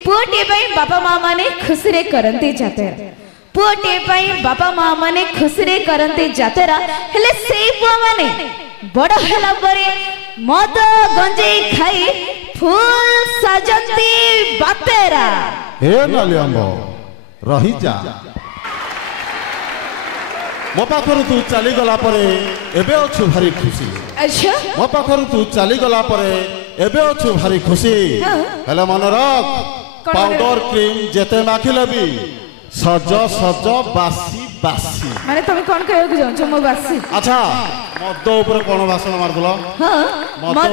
पुओटे बापा माँ माने खुशी रे करते जातेरा पुओटे बापा माँ माने खुशी रे करते जातेरा हेले सेई पुआ माने बड़ होला परे मद गंजेई खाई फूल सजती बातेरा। हे नालियांबो रही जा मो पाखरु तू चली गला परे एबे अछु भारी खुशी। अच्छा मो पाखरु तू चली गला परे एबे अछु भारी खुशी। हेले मन रख पाउडर क्रीम जेते माखिले भी सज सज बासी बासी माने तुम कौन कहू जाऊ मो बासी। अच्छा मद ऊपर कोन भाषण मारदलो? हां मद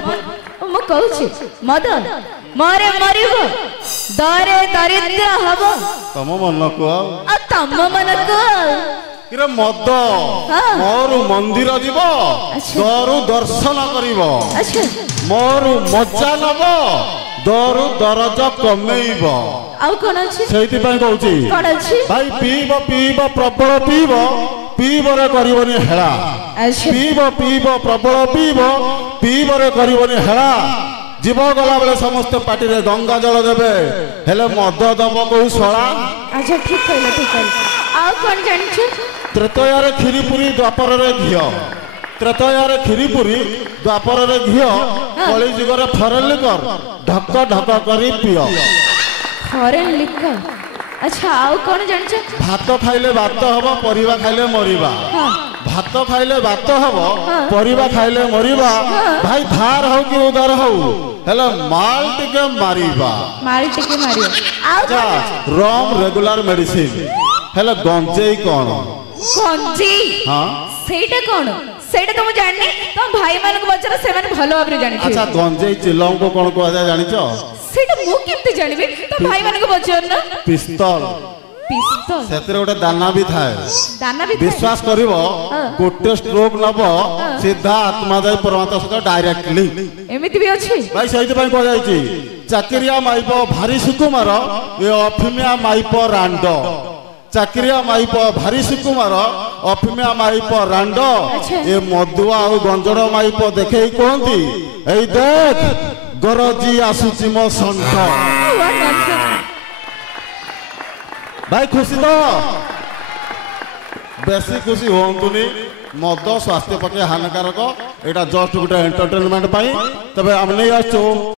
मो कहू छी मद मरे मरिबो दरे दरिद्र हबो तम मन को आ तम मन को किरे मद मोरु मंदिर जीव दरु दर्शन करिव मोरु मजा नब दरु दरज कमेइब आउ कोन अछि सेति पय कहूची कोन अछि भाई पीब पीब प्रबल पीब पीब रे करिवनी हेळा पीब पीब प्रबल पीब पीब रे करिवनी हेळा जीव गला बेले समस्त पार्टी रे गंगा जल देबे हेले मद दब कोई सळा। अच्छा ठीक कहले आउ कोन जानि त्रेतया रे खीरी पूरी द्वापर रे घियो त्रेतया रे खीरी पूरी द्वापर रे घियो कली जुग रे फरेन लिकर ढक ढक करी पियो फरेन लिकर। अच्छा आउ कोन जानि भात खाइले भात हबो परिवा खाइले मरिबा भात खाइले भात हबो परिवा खाइले मरिबा भाई धार हो कि उधार हो हेले माल टिके मारिबा आउ रम रेगुलर मेडिसिन हेले गंजेई कोन गंजेई हां सेटा कोन सेटा तुम जाननी तुम भाई मान को बचरा से माने भलो भाबरे जानि। अच्छा गंजेई चिलम को कोन को आजा जानि छ सेटा मु केमते जानिबे तुम भाई मान को बचर ना पिस्तल पिस्तल सेतरे गोटे दाना भी थाए दाना भी विश्वास करिवो गोटे स्ट्रोक नबो सीधा आत्मा जाय परमात्मा सहित डायरेक्टली एमिति भी अछि भाई सहित पय को जायछि चाकरिया माइपो भारी सुकुमार ए अफिमिया माइपो रांड चाकरिया माइपो भारी सुकुमार अफिमिया माइपो रांड ए मदुआ और गंजड़ माइपो देखै कोंती एई देख गरजी आसुची मो संठ भाई खुशी तो बेसी खुशी होंतुनी मद स्वास्थ्य पक्षे हानिकारक एटा जस्ट गोटे एंटरटेनमेंट पाई तबे हम नहीं आछो।